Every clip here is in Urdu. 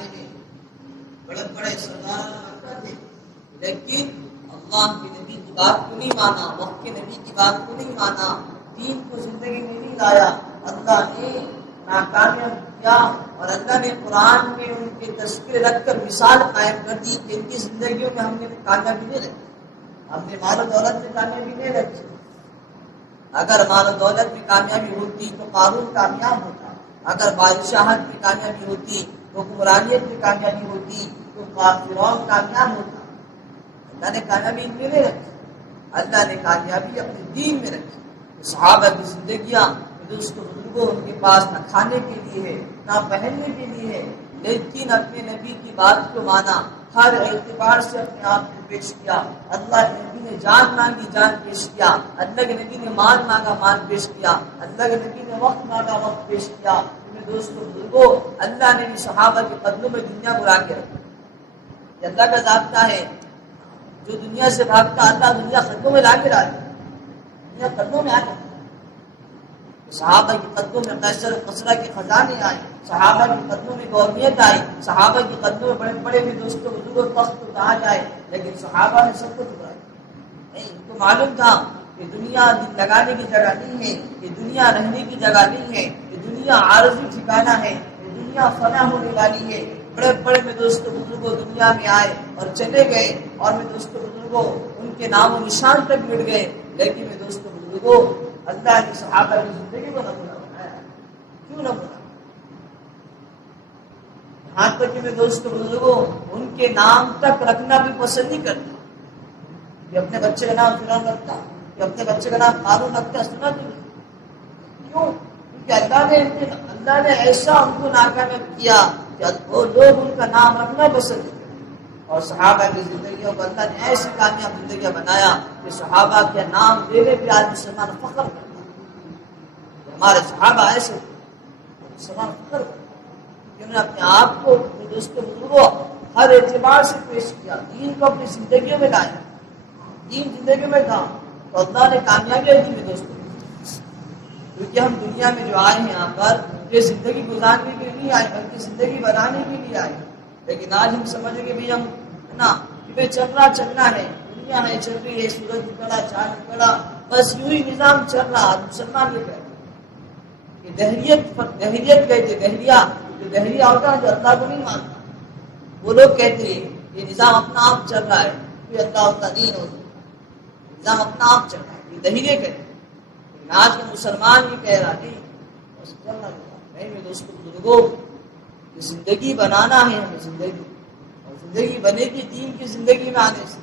زمانے میں بڑے بڑے سردار تھے، لیکن اللہ کے نبی کی بات کو نہیں مانا، وقت کے نبی کی بات کو نہیں مانا، دین کو زندگی میں نہیں لایا۔ اللہ نے ناکامیاب کیا اور اللہ نے قرآن میں ان کے تذکرے رکھ کر مثال قائم کر دی کہ ان کی زندگیوں میں ہم نے کامیابی نہیں رکھی، ہم نے مال و دولت میں کامیابی نہیں رکھی۔ اگر مال و دولت میں کامیابی ہوتی تو قارون کامیاب ہوتا، اگر بادشاہت میں کامیابی ہوتی، حکمرانیت میں کامیابی ہوتی تو فرعون کامیاب ہوتا۔ اللہ نے کامیابی ان میں نہیں رکھی، اللہ نے کامیابی اپنے دین میں رکھی۔ صحابہ کی زندگیاں دوستوں بزرگوں ان کے پاس نہ کھانے کے لیے ہے نہ پہننے کے لیے ہے، لیکن اپنے نبی کی بات کو مانا، ہر اعتبار سے اپنے آپ کو پیش کیا۔ اللہ کے نبی نے جان مانگی، جان پیش کیا۔ اللہ کے نبی نے مال مانگا، مال پیش کیا۔ اللہ کے نبی نے وقت مانگا، وقت پیش کیا۔ دوستوں بزرگوں، اللہ نے صحابہ کے قدموں میں دنیا کو لا کے رکھا۔ یہ اللہ کا ضابطہ ہے، جو دنیا سے بھاگتا اللہ دنیا قدموں میں لا کے لاتا، دنیا قدموں میں آ کے۔ صحابہ کے قدموں میں قیصر قصرہ کے خزانے آئے، صحابہ کے قدموں میں گورنیت آئی، صحابہ کے قدموں میں بڑے بڑے میں دوستوں بزرگوں تخت و تاج آئے، لیکن صحابہ نے سب کو ٹھکرایا نہیں۔ ان کو معلوم تھا کہ دنیا دل لگانے کی جگہ نہیں ہے، یہ دنیا رہنے کی جگہ نہیں ہے، یہ دنیا عارضی ٹھکانہ ہے، یہ دنیا فنا ہونے والی ہے۔ بڑے بڑے میں دوستوں بزرگوں دنیا میں آئے اور چلے گئے، اور میں دوستوں بزرگوں ان کے نام و نشان تک مٹ گئے، لیکن میں دوستوں بزرگوں اللہ نے صحابہ کی زندگی کو نمونہ بنایا۔ کیوں نمونہ؟ یہاں تک کہ میں دوستوں بزرگوں ان کے نام تک رکھنا بھی پسند نہیں کرتا کہ اپنے بچے کا نام فرعون رکھتا، کہ اپنے بچے کا نام قارون رکھتا، سنا تو نہیں۔ کیوں؟ کیونکہ اللہ نے ایسا ان کو ناکامیاب کیا کہ وہ لوگ ان کا نام رکھنا پسند نہیں کرتے، اور صحابہ کی زندگیوں کو اللہ نے ایسی کامیاب زندگیاں بنایا کہ صحابہ کے نام لینے پہ آج مسلمان فخر کرتا ہے۔ ہمارے صحابہ ایسے مسلمان فخر کرتا ہے کہ انہوں نے اپنے آپ کو دوستوں بزرگوں ہر اعتبار سے پیش کیا، دین کو اپنی زندگیوں میں لایا، دین زندگی میں تھا تو اللہ نے کامیابی دی میں دوستوں، کیونکہ ہم دنیا میں جو آئے ہیں یہاں پر یہ زندگی گزارنے کے لیے آئے بلکہ زندگی بنانے کے لیے آئے، لیکن آج ہم سمجھیں کہ ہم نا کہ چلنا ہے، دنیا ہے چل رہی ہے، سورج نکلا چاند نکلا، بس یوں ہی نظام چل رہا۔ مسلمان یہ کہتے کہ دہریت کہتے، دہریہ ہوتا ہے جو اللہ کو نہیں مانتا، وہ لوگ کہتے ہیں یہ نظام اپنا آپ چل رہا ہے، کوئی اللہ ہوتا نہیں ہوتا، نظام اپنا آپ چل رہا ہے، یہ دہریہ کہتے ہیں۔ لیکن آج کے مسلمان یہ کہہ رہا نہیں، بس چلنا نہیں۔ میں دوستوں بزرگوں یہ زندگی بنانا ہے ہمیں، زندگی بنے گی دین کی زندگی میں آنے سے،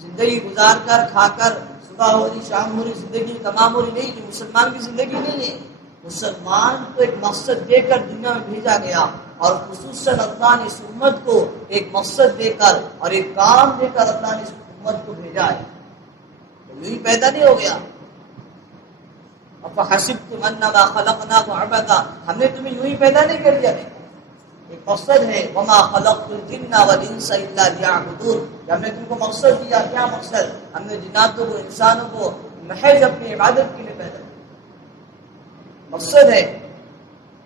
زندگی گزار کر کھا کر صبح ہو رہی شام ہو رہی زندگی تمام ہو رہی نہیں، یہ مسلمان کی زندگی نہیں ہے۔ مسلمان کو ایک مقصد دے کر دنیا میں بھیجا گیا، اور خصوصاً اللہ نے اس امت کو ایک مقصد دے کر اور ایک کام دے کر اللہ نے اس امت کو بھیجا ہے، یوں ہی پیدا نہیں ہو گیا۔ أَفَحَسِبْتُمْ أَنَّمَا خَلَقْنَاكُمْ عَبَثًا، ہم نے تمہیں یوں ہی پیدا نہیں کر دیا، ایک مقصد ہے۔ وَمَا خَلَقْتُ الْجِنَّ وَالْإِنسَ إِلَّا لِيَعْبُدُونَ، ہم نے تم کو مقصد دیا، کیا مقصد؟ ہم نے جناتوں کو انسانوں کو محض اپنی عبادت کے لیے پیدا کیا، مقصد ہے،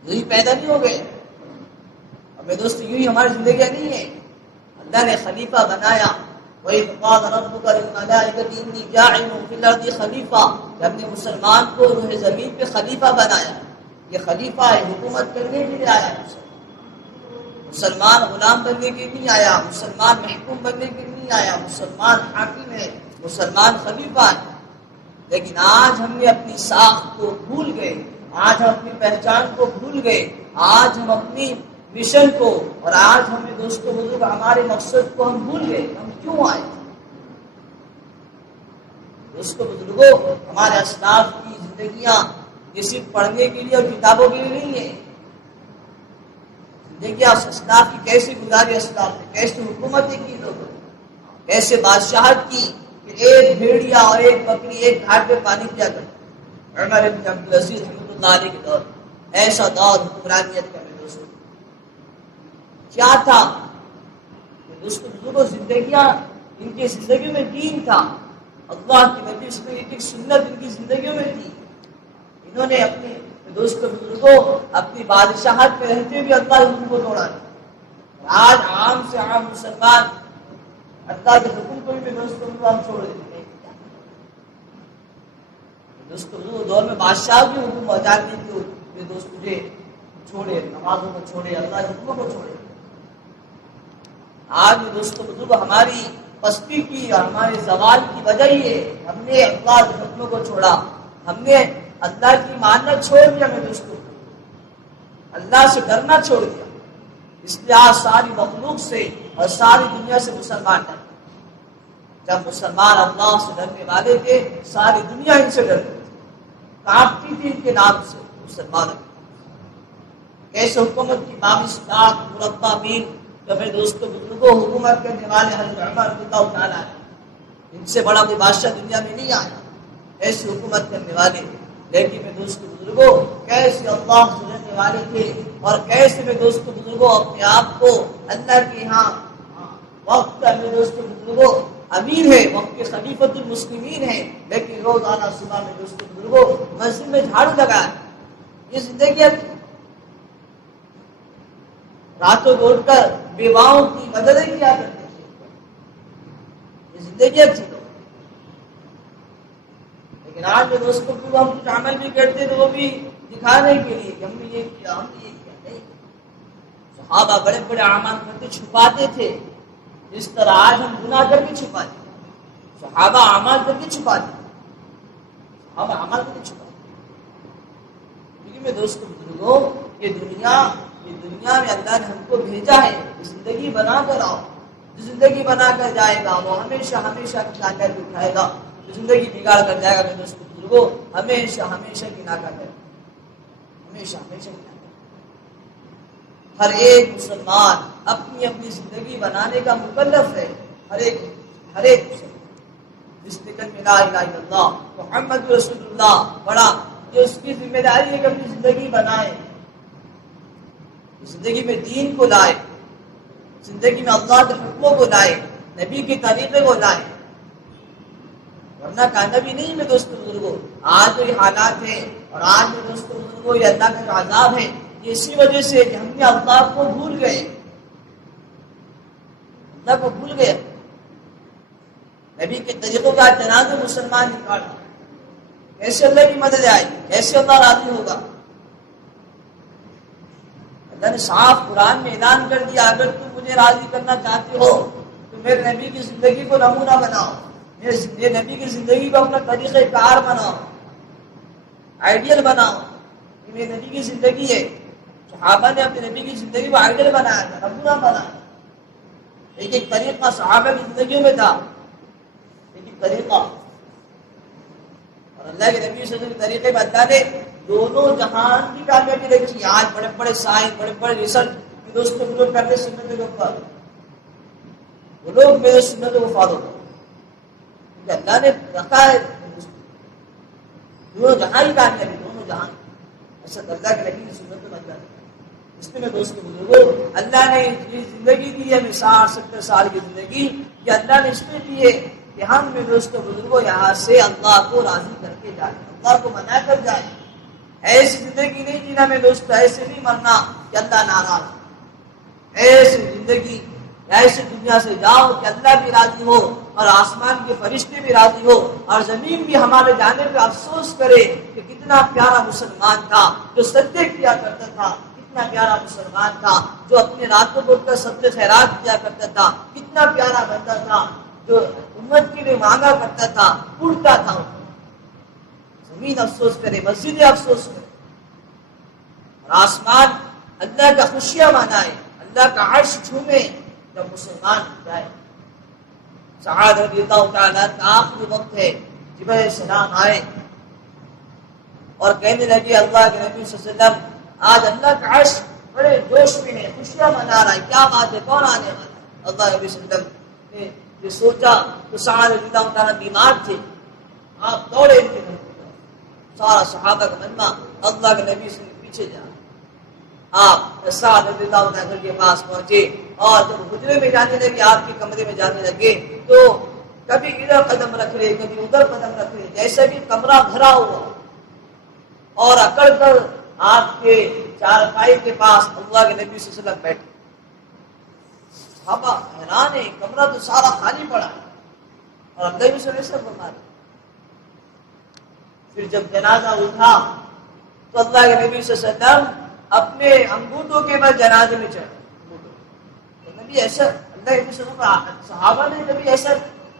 یوں ہی پیدا نہیں ہو گئے۔ اور میرے دوست یوں ہی ہماری زندگیاں نہیں ہیں، اللہ نے خلیفہ بنایا۔ وَإِذْ قَالَ رَبُّكَ لِلْمَلَائِكَةِ إِنِّي جَاعِلٌ فِي الْأَرْضِ خَلِيفَةً، ہم نے مسلمان کو روح زمین پہ خلیفہ بنایا۔ یہ خلیفہ ہے، حکومت کرنے کے لیے آیا، مسلمان غلام بننے کے لیے نہیں آیا، مسلمان محکوم بننے کے لیے نہیں آیا، مسلمان حاکم ہے، مسلمان خلیفہ ہے۔ لیکن آج ہم نے اپنی ساخت کو بھول گئے، آج ہم اپنی پہچان کو بھول گئے، آج ہم اپنی مشن کو، اور آج ہمیں دوستوں بزرگ ہمارے مقصد کو ہم بھول گئے، ہم کیوں آئے؟ دوستوں بزرگوں ہمارے اسلاف کی زندگیاں یہ صرف پڑھنے کے لیے اور کتابوں کے لیے نہیں ہے، زندگیاں اسلاف کی کیسے گزاری، اسلاف نے کیسے حکومتیں کی، لوگوں کیسے بادشاہت کی کہ ایک بھیڑیا اور ایک بکری ایک گھاٹ پہ پانی پیا کرتے۔ عمر بن عبدالعزیز رحمۃ اللہ علیہ کے دور ایسا دور حکمرانیت کا دوستوں کیا تھا؟ دوستوں بزرگوں زندگیاں ان کی زندگی میں دین تھا، اللہ کی نبی اس میں ایک سنت ان کی زندگیوں میں تھی۔ انہوں نے اپنے دوستوں بزرگوں اپنی بادشاہت میں رہتے بھی اللہ ان کو توڑا، آج عام سے عام مسلمان اللہ کے حکم کو بھی دوستوں ہم چھوڑ دیتے ہیں. دوستوں دور میں بادشاہ کی حکم آزادی کی دوست تجھے چھوڑے، نمازوں کو چھوڑے، اللہ کے حکموں کو چھوڑے. آج دوستوں بزرگ ہماری پستی کی اور ہمارے زوال کی وجہ یہ ہے، ہم نے اللہ کے حکموں کو چھوڑا، ہم نے اللہ کی ماننا چھوڑ دیا. میں دوستوں اللہ سے ڈرنا چھوڑ دیا. اس لیے آج ساری مخلوق سے اور ساری دنیا سے مسلمان ڈرتے. جب مسلمان اللہ سے ڈرنے والے تھے ساری دنیا ان سے ڈرتی تھی، کانپتی تھی ان کے نام سے. مسلمان کیسے حکومت کی بامسلاک مربع مین تو میرے دوستوں بزرگوں حکومت کرنے والے حضرت عمر رضی اللہ تعالیٰ ان سے بڑا کوئی بادشاہ دنیا میں نہیں آیا ایسی حکومت کرنے والے. لیکن میں دوستوں بزرگوں کیسے اللہ سے ڈرنے والے تھے اور کیسے میں دوستوں بزرگوں اپنے آپ کو اللہ کے یہاں وقت کا میں دوستوں بزرگوں امیر ہے، وقت کے خلیفۃ المسلمین ہیں، لیکن روزانہ صبح میں دوستوں بزرگوں مسجد میں جھاڑو لگائے. یہ زندگی ہے. راتوں کو اٹھ کر بیواؤں کی مدد کیا کرتے تھے. یہ زندگی اچھی لوگ. لیکن آج میں دوستوں کو ہم کچھ عمل بھی کرتے تو وہ بھی دکھانے کے لیے کہ ہم نے یہ کیا، ہم نے یہ کیا. نہیں، صحابہ بڑے بڑے اعمال کرتے چھپاتے تھے، اس طرح آج ہم گناہ کر کے چھپاتے. صحابہ اعمال کر کے چھپاتے، صحابہ اعمال کر کے چھپاتے. کیونکہ میں دوستوں بزرگوں یہ دنیا میں اللہ نے ہم کو بھیجا ہے، زندگی بنا کر آؤ. جو زندگی بنا کر جائے گا وہ ہمیشہ ہمیشہ کی ناکامی اٹھائے گا. جو زندگی بگاڑ کر جائے گا میرے دوستوں بزرگوں ہمیشہ ہمیشہ کی ناکامی، ہمیشہ ہمیشہ کی ناکامی. ہر ایک مسلمان اپنی اپنی زندگی بنانے کا مکلف ہے. ہر ایک مسلمان جس نے کلمہ لا الہ الا اللہ محمد رسول اللہ پڑھا یہ اس کی ذمہ داری ہے کہ اپنی زندگی بنائے، زندگی میں دین کو لائے، زندگی میں اللہ کے حکموں کو لائے، نبی کے طریقے کو لائے. ورنہ کامیابی نہیں میں دوستوں بزرگوں. آج جو یہ حالات ہیں اور آج جو دوستوں بزرگوں یہ اللہ کا جو عذاب ہے یہ اسی وجہ سے کہ ہم نے اللہ کو بھول گئے. اللہ کو بھول گئے، نبی کے طریقوں کا تنازع مسلمان نکالا. کیسے اللہ کی مدد آئے، کیسے اللہ راضی ہوگا. اللہ نے صاف قرآن میں اعلان کر دیا اگر تم مجھے راضی کرنا چاہتے ہو تو میرے نبی کی زندگی کو نمونہ بناؤ، میرے نبی کی زندگی کو اپنا طریقہ کار بناؤ، آئیڈیل بناؤ. یہ میرے نبی کی زندگی ہے. صحابہ نے اپنے نبی کی زندگی کو آئیڈیل بنایا تھا، نمونہ بنایا. ایک طریقہ صحابہ کی زندگیوں میں تھا، ایک طریقہ. اور اللہ کے نبی صلی اللہ علیہ وسلم کے طریقے میں اللہ نے دونوں جہان کی کامیابی رکھی. آج بڑے بڑے سائنس بڑے بڑے ریسرچ دوستوں کو لوگ کرتے سنتوں کے اوپر وہ لوگ میرے سنتوں کو فالو کرتے کیونکہ اللہ نے رکھا ہے دونوں جہاں ہی کامیابی، دونوں جہاں. ایسا اللہ کے نبی کی سنتوں میں اللہ. اس میں دوستوں بزرگوں اللہ نے یہ زندگی دی ہے 60-70 سال کی زندگی یہ اللہ نے اس میں دی ہے کہ ہم میں دوستوں بزرگوں یہاں سے اللہ کو راضی کر کے جائیں، اللہ کو منا کر جائیں. ایسی زندگی نہیں جینا میں دوستوں، ایسے نہیں مرنا کہ اللہ ناراض. ایسی زندگی ایسی دنیا سے جاؤ کہ اللہ بھی راضی ہو اور آسمان کے فرشتے بھی راضی ہو اور زمین بھی ہمارے جانے پہ افسوس کرے کہ کتنا پیارا مسلمان تھا جو سجدے کیا کرتا تھا، کتنا پیارا مسلمان تھا جو اپنے راتوں کو اٹھ کر صدقے خیرات کیا کرتا تھا، کتنا پیارا بندہ تھا جو امت کے لیے مانگا کرتا تھا، اٹھتا تھا. زمین افسوس کرے، مسجدیں افسوس کرے اور آسمان اللہ کا خوشیاں منائے، اللہ کا عرش جھومے جب مسلمان جائے. سعد رضی اللہ تعالیٰ کا آخری وقت ہے، جبرائیل علیہ السلام آئے اور کہنے لگے اللہ کے نبی صلی اللہ علیہ وسلم آج اللہ کا عرش بڑے جوش میں ہے، خوشیاں منا رہا ہے، کیا بات ہے، کون آنے والا ہے. اللہ کے نبی صلی اللہ علیہ وسلم نے یہ سوچا تو سعد رضی اللہ تعالیٰ بیمار تھے، آپ دوڑے ان کے گھر. سارا صحابہ کا مجمع اللہ کے نبی سے پیچھے جا. آپ سعد رضی اللہ تعالیٰ کے پاس پہنچے اور جب حجرے میں جانے لگے، آپ کے کمرے میں جانے لگے تو کبھی ادھر قدم رکھ رہے کبھی ادھر قدم رکھ رہے، جیسے بھی کمرہ بھرا ہوا اور اکڑ کر آپ کے چارپائی کے پاس اللہ کے نبی صلی اللہ علیہ وسلم بیٹھے. صحابہ حیران ہے، کمرہ تو سارا خالی پڑا ہے اور اللہ بھی صلی اللہ علیہ وسلم فرما رہے۔ پھر جب جنازہ اٹھا تو اللہ کے نبی صلی اللہ علیہ وسلم اپنے انگوٹھوں کے بل جنازے میں چڑھے۔ تو نبی ایسا اللہ کے نبی صلی اللہ علیہ وسلم صحابہ نے کبھی ایسا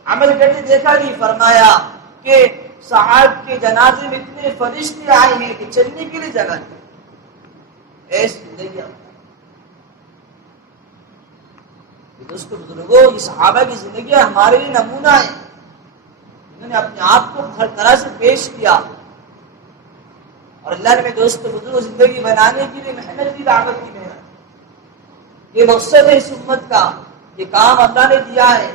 عمل کرتے دیکھا نہیں، فرمایا کہ صاحب کے جنازے میں اتنے فرشتے آئے ہیں کہ چلنے کے لیے جگہ نہیں۔ ایسی زندگی دوستو بزرگوں، یہ صحابہ کی زندگی ہمارے لیے نمونہ ہے۔ انہوں نے اپنے آپ کو ہر طرح سے پیش کیا اور اللہ نے دوست بزرگ زندگی بنانے کے لیے محنت کی، دعوت کی محنت، یہ مقصد ہے اس امت کا، یہ کام اللہ نے دیا ہے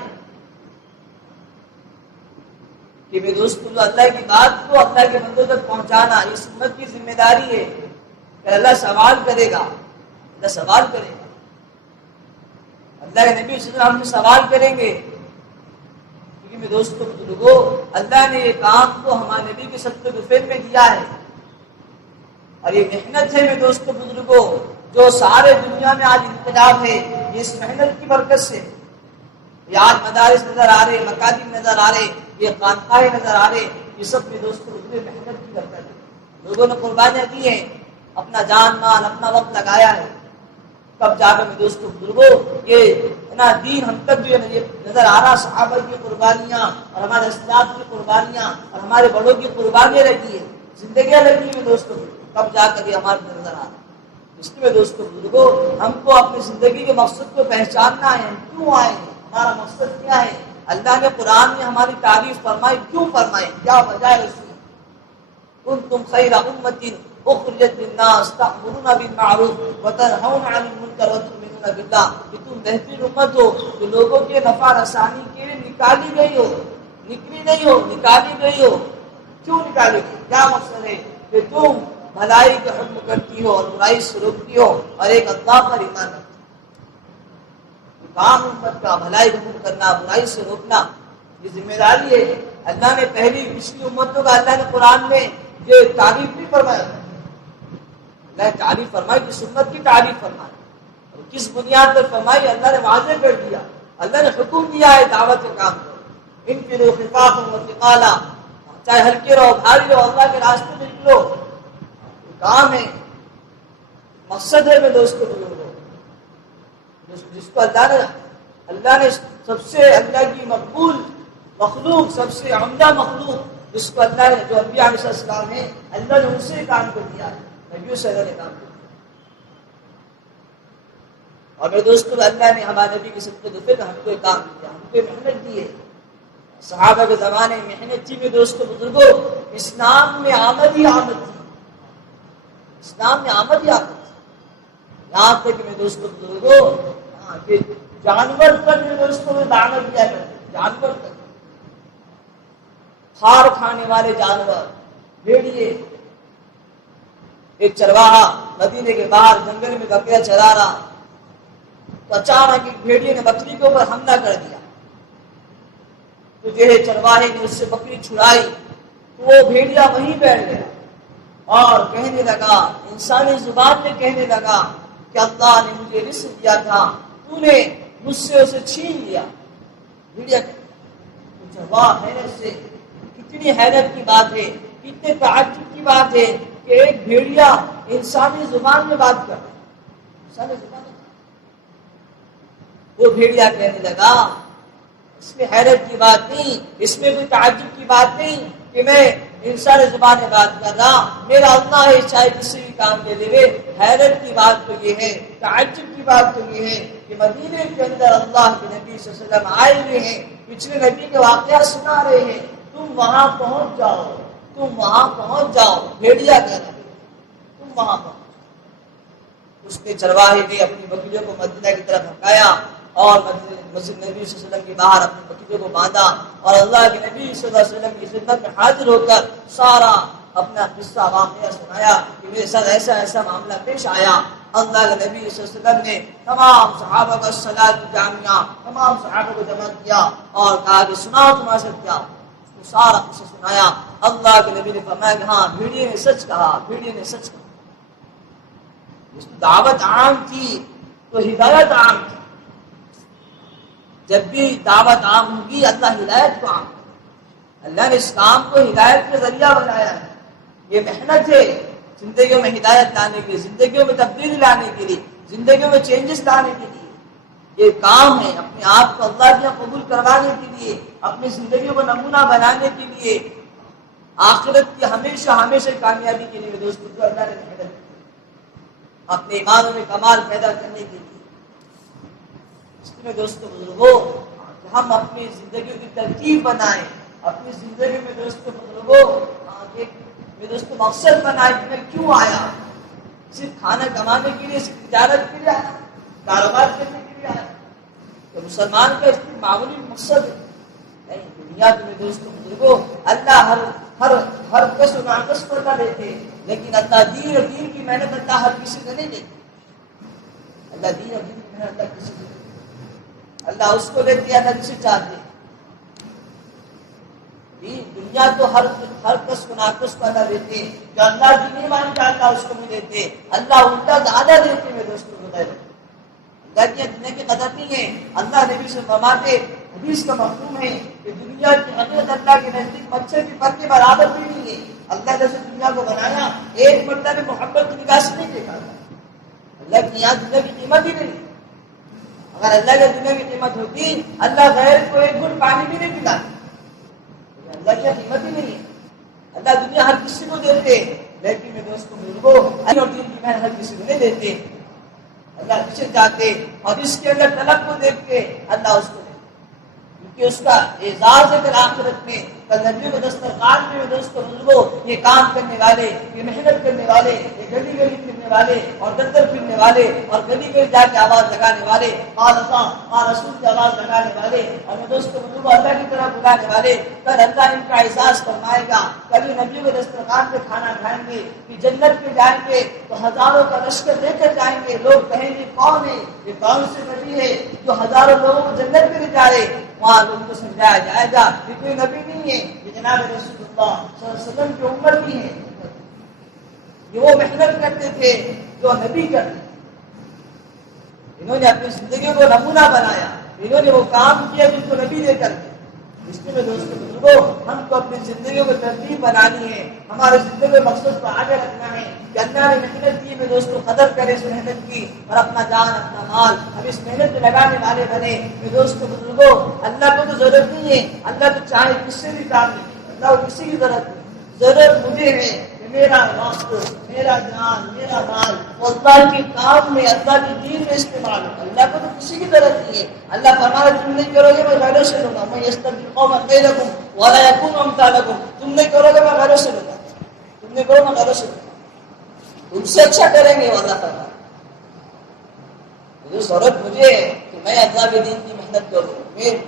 کہ میں دوست اللہ کی بات کو اللہ کے بندوں تک پہنچانا اس امت کی ذمہ داری ہے کہ اللہ سوال کرے گا، اللہ سوال کرے گا، اللہ کے نبی صلی اللہ علیہ وسلم ہم سے سوال کریں گے، کیونکہ میں دوستوں بزرگوں اللہ نے یہ کام کو ہمارے نبی کے صدقے فعل میں دیا ہے اور یہ محنت ہے میں دوستوں بزرگوں جو سارے دنیا میں آج انقلاب ہے، یہ اس محنت کی برکت سے، یہ آج مدارس نظر آ رہے، مکاتب نظر آ رہے، یہ خانقاہیں نظر آ رہے، یہ سب میں دوستوں بزرگ محنت کی برکت ہے۔ لوگوں نے قربانیاں دی ہیں، اپنا جان مال اپنا وقت لگایا ہے، تب جا کر میں دوستوں بزرگوں یہ دین ہم تک جو نظر آ رہا، صحابہ کی قربانیاں اور ہمارے اسلاف کی قربانیاں اور ہمارے بڑوں کی قربانیاں لگی ہیں، زندگیاں لگی ہیں دوستوں، تب جا کر یہ ہمارے نظر آ رہا ہے۔ اس لیے دوستوں بزرگوں ہم کو اپنی زندگی کے مقصد کو پہچاننا ہے، ہم کیوں آئے ہیں، ہمارا مقصد کیا ہے۔ اللہ نے قرآن میں ہماری تعریف فرمائی، کیوں فرمائی، کیا وجہ ہے اس میں؟ کنتم خیر امۃ اخرجت للناس تأمرون بالمعروف وتنہون عن المنکر وتؤمنون باللہ، کہ تم بہترین امت ہو جو لوگوں کے نفع رسانی کے لیے نکالی گئی ہو، نکلی نہیں ہو، نکالی گئی ہو۔ کیوں نکالی گئی؟ کیا مقصد ہے؟ کہ تم بھلائی کا حکم کرتی ہو اور برائی سے روکتی ہو اور ایک اللہ پر ایمان رکھتی ہو۔ کام امت کا بھلائی کا حکم کرنا، برائی سے روکنا، یہ ذمہ داری ہے۔ اللہ نے پہلی پچھلی امتوں کا اللہ نے قرآن میں یہ تعریف نہیں فرمایا، اللہ نے تعریف فرمائی، جس امت کی تعریف فرمائی اور کس بنیاد پر فرمائی اللہ نے واضح کر دیا۔ اللہ نے حکم دیا ہے دعوت کا کام کرو، انفروا خفافا وثقالا، چاہے ہلکے رہو بھاری رہو، اللہ کے راستے میں نکلو، کام ہے، مقصد ہے میں دوستوں بزرگوں، جس کو اللہ نے سب سے اللہ کی مقبول مخلوق، سب سے عمدہ مخلوق جس کو اللہ نے، جو انبیاء علیہ السلام ہے، اللہ نے اسے کام کو دیا ہے، نبیوں سے اللہ نے کام کو دیا۔ اور میرے دوستوں اللہ نے ہمارے نبی کے صدقے دفعے ہم کو کام دیا، ہم کو محنت دی ہے۔ صحابہ کے زمانے میں محنت تھی میں دوستوں بزرگوں، اسلام میں آمد ہی آمد تھی، اسلام میں آمد ہی آمد تھی، یہاں تک کہ میں دوستوں بزرگوں جانور تک میں دوستوں میں دعوت دیا کرتے، جانور تک، کھار کھانے والے جانور، بھیڑیے۔ ایک چرواہا مدینے کے باہر جنگل میں بکریاں چرا رہا تو اچانک ایک بھیڑیے نے بکری کے اوپر حملہ کر دیا، تو جو ہے چرواہے نے اس سے بکری چھڑائی تو وہ بھیڑیا وہیں بیٹھ گیا اور کہنے لگا، انسانی زبان میں کہنے لگا کہ اللہ نے مجھے رزق دیا تھا، تو نے مجھ سے اسے چھین لیا۔ بھیڑیا چرواہا حیرت سے، کتنی حیرت کی بات ہے، کتنے تعجب کی بات ہے کہ ایک بھیڑیا انسانی زبان میں بات کر رہا ہے، انسانی زبان میں۔ وہ بھیڑیا کہنے لگا، اس میں حیرت کی بات نہیں، اس میں کوئی تعجب کی بات نہیں کہ میں انسانی زبان میں بات کر رہا، میرا اللہ ہے، چاہے کسی بھی کام دے دے۔ حیرت کی بات تو یہ ہے، تعجب کی بات تو یہ ہے کہ مدینے کے اندر اللہ کے نبی صلی اللہ علیہ وسلم آئے ہوئے ہیں، پچھلے نبی کے واقعہ سنا رہے ہیں، تم وہاں پہنچ جاؤ، تم وہاں پہنچ جاؤ۔ بھیڑیا کہہ رہا ہے تم وہاں پہنچ۔ اس نے چرواہے نے اپنی بکریوں کو مدینہ کی طرف ہٹایا اور مسجد نبی صلی اللہ علیہ وسلم کے باہر اپنی بکریوں کو باندھا اور اللہ کے نبی صلی اللہ علیہ وسلم کی خدمت میں حاضر ہو کر سارا اپنا قصہ واقعہ سنایا کہ میرے ساتھ ایسا ایسا معاملہ پیش آیا۔ اللہ کے نبی صلی اللہ علیہ وسلم نے تمام صحابہ کا صلاۃ جامعہ، تمام صحابہ کو جمع کیا اور کہا کہ سناؤ تمہارے ساتھ کیا، اس کو سارا قصہ سنایا۔ اللہ کے نبی نے فرمایا کہ ہاں بھیڑیے نے سچ کہا، بھیڑیے نے سچ کہا۔ اس کی دعوت عام تھی تو ہدایت عام تھی، جب بھی دعوت عام ہوگی اللہ ہدایت کو عام، اللہ نے اسلام کو ہدایت کا ذریعہ بنایا ہے. یہ محنت ہے زندگیوں میں ہدایت لانے کے لیے، زندگیوں میں تبدیلی لانے کے لیے، زندگیوں میں چینجز لانے کے لیے. یہ کام ہے اپنے آپ کو اللہ کے قبول کروانے کے لیے، اپنی زندگیوں کو نمونہ بنانے کے لیے، آخرت کی ہمیشہ ہمیشہ کامیابی کے لیے. دوستوں جو اللہ نے محنت کی اپنے ایمانوں میں کمال پیدا کرنے کے لیے. اس میں دوستوں بزرگوں ہم اپنی زندگیوں کی ترکیب بنائیں، اپنی زندگی میں دوستوں بزرگوں میں دوستوں مقصد بنائیں کہ میں کیوں آیا. صرف کھانا کمانے کے لیے، صرف تجارت کے لیے آیا، کاروبار کرنے کے لیے آیا. تو مسلمان کا اس میں معمولی مقصد ہے نہیں. دنیا میں دوستوں بزرگوں اللہ ہر کس و ناقص کو اللہ دیتے، لیکن اللہ دین اور دین کی محنت اللہ ہر کسی کو نہیں دیتے. اللہ دین اور دین کی محنت اللہ کسی کو دیتے، اللہ اس کو دیتے اللہ جسے چاہتے. دنیا تو ہر کس کو ناقص کو اللہ دیتے، جو اللہ کی نہیں مانتا اللہ اس کو نہیں دیتے. اللہ الٹا زیادہ دیتے ہیں دوستوں کو. اللہ کی دنیا کی قدر نہیں ہے. اللہ نبی سے فرماتے، حدیث کا مفہوم ہے کہ دنیا کی حقیقت اللہ کے نزدیک مچھر کی پر کے برابر بھی نہیں ہے. اللہ جیسے دنیا کو بنایا ایک مرتبہ نے محبت کی نگاہ سے نہیں دیکھا تھا. اللہ کی یہاں دنیا کی قیمت ہی نہیں. اگر اللہ کی دنیا کی قیمت ہوتی اللہ غیر کو ایک گھٹ پانی بھی نہیں پلاتا. اللہ کی قیمت ہی نہیں ہے. اللہ دنیا ہر کسی کو دیتے، لیکن میں دوستوں بزرگوں اور دین کی محنت ہر کسی کو نہیں دیتے. اللہ پیچھے جاتے اور اس کے اندر طلب کو دیکھتے اللہ اس کو دیتے، کیونکہ اس کا اعزاز ہے کہ آخرت میں نبی کو دسترخوان میں دوستوں بزرگوں یہ کام کرنے والے، یہ محنت کرنے والے، یہ گلی گلی پھرنے والے اور دفتر پھرنے والے اور گلی گلی جا کے آواز لگانے والے، قال اللہ قال رسول کی آواز لگانے والے اور دوستوں بزرگوں اللہ کی طرف بلانے والے، کل اللہ ان کا اعزاز فرمائے گا. کبھی نبی کو دسترخوان پہ کھانا کھائیں گے کہ جنت پہ جائیں گے تو ہزاروں کا لشکر لے کر جائیں گے. لوگ کہیں گے کون ہے یہ، کون سے نبی ہے جو ہزاروں لوگوں کو جنت پہ لے جائے. وہاں لوگوں کو سمجھایا جائے گا کہ کوئی نبی نہیں ہے، یہ جناب رسول اللہ صلی اللہ علیہ وسلم کی امت بھی ہے. یہ وہ محنت کرتے تھے جو نبی کرتے. انہوں نے اپنی زندگی کو نمونہ بنایا، انہوں نے وہ کام کیا جن کو نبی دے کر. اس میں دوستوں بزرگوں ہم کو اپنی زندگیوں کو ترتیب بنانی ہے، ہمارے زندگی میں مقصد کو آگے رکھنا ہے کہ اللہ نے محنت کی میں دوستوں قدر کرے اس محنت کی اور اپنا جان اپنا مال ہم اس محنت میں لگانے والے بنے. میں دوستوں بزرگوں اللہ کو تو ضرورت نہیں ہے، اللہ تو چاہے کس سے بھی کام نہیں، اللہ کو کسی کی ضرورت نہیں. ضرورت مجھے ہے کہ میرا وقت، میرا جان، میرا مال اللہ کے کام میں، اللہ کی دین میں استعمال ہو. اللہ کو تو کسی کی ضرورت نہیں ہے. اللہ فرمایا تم نہیں کرو گے میں غیروں سے لوں گا، میں یستبدل قوما غیرکم ولا یکون امثالکم. تم نہیں کرو گے میں غیروں سے لوں گا، تم نہیں کرو میں غیروں سے لوں گا، تم سے اچھا کریں گے. اللہ فرمایا ضرورت مجھے ہے کہ میں اللہ کے دین کی محنت کروں.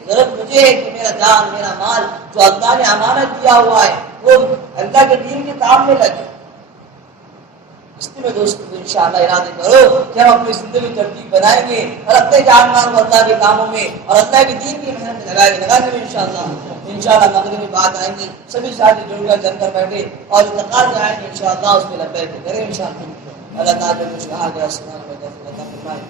ضرورت مجھے ہے کہ میرا جان، میرا مال جو اللہ نے امانت دیا ہوا ہے وہ اللہ کے دین کے کام میں لگے. اس میں دوستوں کو انشاءاللہ ارادے کرو کہ ہم اپنی زندگی ترتیب بنائیں گے اور اپنے جان مال کو اللہ کے کاموں میں اور اللہ کے دین کی محنت میں لگانے میں انشاءاللہ مغرب میں بات آئیں گی. سبھی ساتھی جڑ کر جم کر بیٹھے اور انتقال میں آئیں گے انشاءاللہ اس میں لبیک کریں انشاءاللہ. اللہ تعالیٰ نے مجھ کہا گیا سبحانہ و تعالیٰ فرمائے